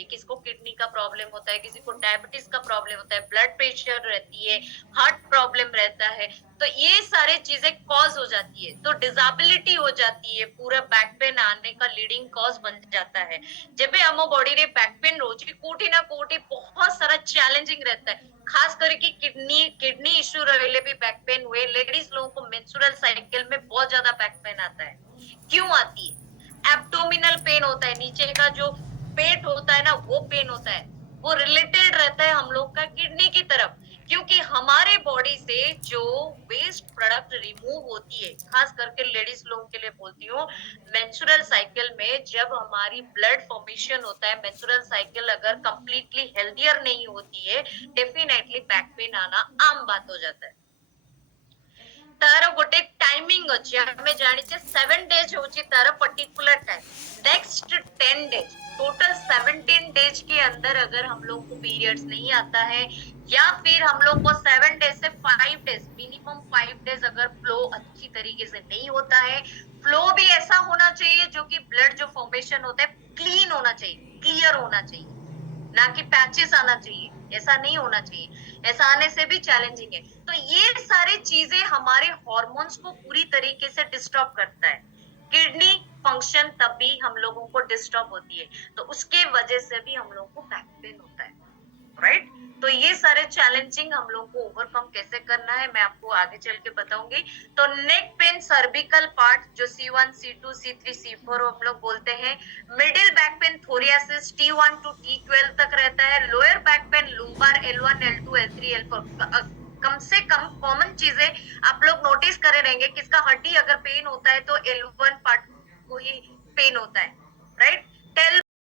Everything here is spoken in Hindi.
है, किसको किडनी का प्रॉब्लम होता है, किसी को डायबिटीज का प्रॉब्लम होता है, ब्लड प्रेशर रहती है, हार्ट प्रॉब्लम रहता है, तो ये सारे चीजें कॉज हो जाती है, तो डिसेबिलिटी हो जाती है, पूरा बैक पेन आने का लीडिंग कॉज बन जाता है। जब भी आम बॉडी रे बैक पेन रोचे कोटी ना कोटी बहुत सारा चैलेंजिंग रहता है, खास करके किडनी किडनी इश्यू रहे भी बैक पेन हुए, लेडीज लोगों को मेंस्ट्रुअल साइकिल में बहुत ज्यादा बैक पेन आता है। क्यों आती है? एब्डोमिनल पेन होता है, नीचे का जो पेट होता है ना वो पेन होता है, वो रिलेटेड रहता है हम लोग का किडनी की तरफ, क्योंकि हमारे बॉडी से जो वेस्ट प्रोडक्ट रिमूव होती है, खास करके लेडीज लोगों के लिए बोलती हूँ, मेंस्ट्रुअल साइकिल में जब हमारी ब्लड फॉर्मेशन होता है, मेंस्ट्रुअल साइकिल अगर कंप्लीटली हेल्दियर नहीं होती है, डेफिनेटली बैक पेन आना आम बात हो जाता है। तार गोटे टाइमिंग अच्छी हमें जानिचे 7 डेज होची तार particular time, next 10 days, total 17 days के अंदर अगर हम लोग को पीरियड्स नहीं आता है, या फिर हम लोग को 7 डेज से 5 डेज, मिनिमम 5 डेज अगर फ्लो अच्छी तरीके से नहीं होता है, फ्लो भी ऐसा होना चाहिए जो कि ब्लड जो फॉर्मेशन होता है क्लीन होना चाहिए, क्लियर होना चाहिए, ना कि पैचेस आना चाहिए, ऐसा नहीं होना चाहिए, ऐसा आने से भी चैलेंजिंग है। तो ये सारी चीजें हमारे हार्मोन्स को पूरी तरीके से डिस्टर्ब करता है, किडनी फंक्शन तब भी हम लोगों को डिस्टर्ब होती है, तो उसके वजह से भी हम लोगों को बैक पेन होता है, राइट। तो ये सारे चैलेंजिंग हम लोग को ओवरकम कैसे करना है मैं आपको आगे चल के बताऊंगी। तो नेक पेन सर्विकल पार्ट जो C1 C2 C3 C4 हम लोग बोलते हैं, middle back pain thoracic T1 to T12 तक रहता है, lower back pain lumbar L1 L2 L3 L4, कम से कम कॉमन चीजें आप लोग नोटिस करे रहेंगे, किसका हड्डी अगर पेन होता है तो L1 पार्ट को ही पेन होता है, राइट। टेल